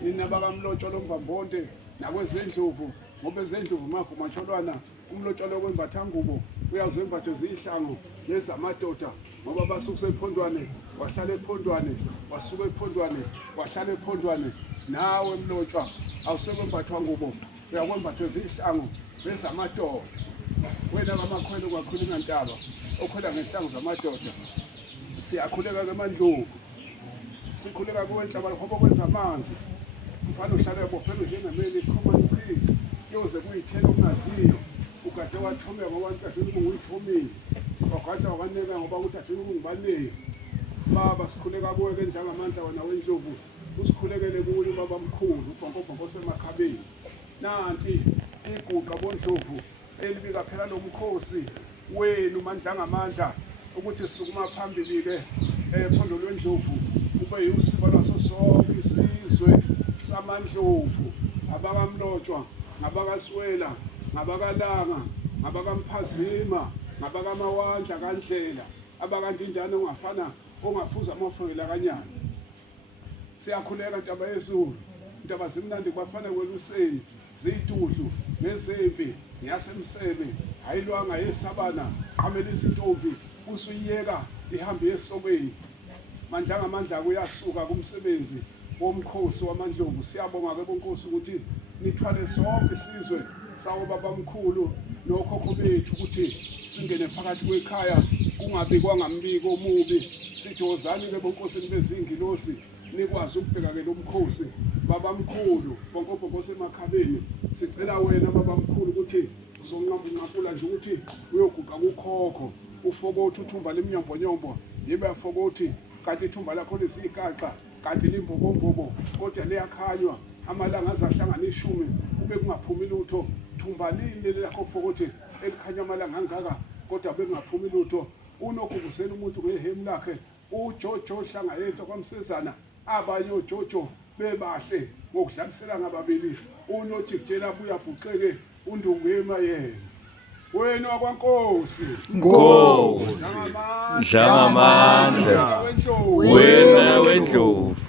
nina bakamlotsholo mbambonte nakwezendlovu ngoba ezendlovu mavuma tsholwana umlotsholo kwembathangubo uyazembatho zihlango nezamadoda ngoba basuka ephondwane wahlala ephondwane wasuka ephondwane wahlala ephondwane nawe mlotshwa awusekwembathwa ngubo uyakwembatho zihlango nezamadoda wena bamakhwelo kwakhuluma ntaba okhwela ngehlango zamadoda siyakhuleka kemandlovu sikhuleka kuwenhlaba ngoba kwenza amanzi mfana uhlala ebophelo njengemeli ikhoma nci yoze kuyithela ongaziyo ukade wathomeka ngoba uNtadweni uyithomile wagadla wakaneka ngoba uNtadweni ungibaleki baba sikhuleka kuwe ke njengamandla wena wendlovu usikhulekele kuwe baba mkhulu ubhonkobhonko semakhabeni nanti iguqa bondlovu elibika phela lomkhosi wenu mandla ngamandla ukuthi sisukuma phambili ke ephondo lwendlovu kube yusiko laso sonke isizwe samandlovu abakamlotshwa ngabakaswela ngabakalanga ngabakamphazima ngabakamawandla kandlela abakandindana ongafana ongafuza amafungela kanyana siyakhuleka ntaba yezulu intaba zimnandi kubafana kweluseni ziyituhlu nezempi ngiyasemsebe hayilwanga yesabana qhamela izintombi usuyiyeka ihambe yesokweni mandla ngamandla kuyasuka kumsebenzi womkhosi wamandlovu siyabonga ke bonkosi ukuthi nithwale sonke isizwe sawo babamkhulu nokhokho bethu ukuthi singene phakathi kwekhaya kungabi kwangambiko omubi sithi wozani ke bonkosi bezingilosi nikwazi ukubheka ke lomkhosi babamkhulu bonkobhonko semakhabeni sicela wena babamkhulu ukuthi zonqambula nje ukuthi uyoguqa kukhokho ufokothi uthumba lemnyombonyombo yibe afokothi kanti ithumba lakho lisikaxa kanti limbobombobo kodwa liyakhanywa amalanga azahlangana 10 kube kungaphumi lutho thumba lile lakho fokothi elikhanya amalanga angaka kodwa bengaphumi lutho unokubusela umuntu ngehemu lakhe uJojo hlanga yento kwamsezana abanye oJojo bebahle ngokudlalisela ngababili unothi kutshela buya bhuxeke undungema yena wena wakwankosi Nkosi Dlamamandla wena wendlovu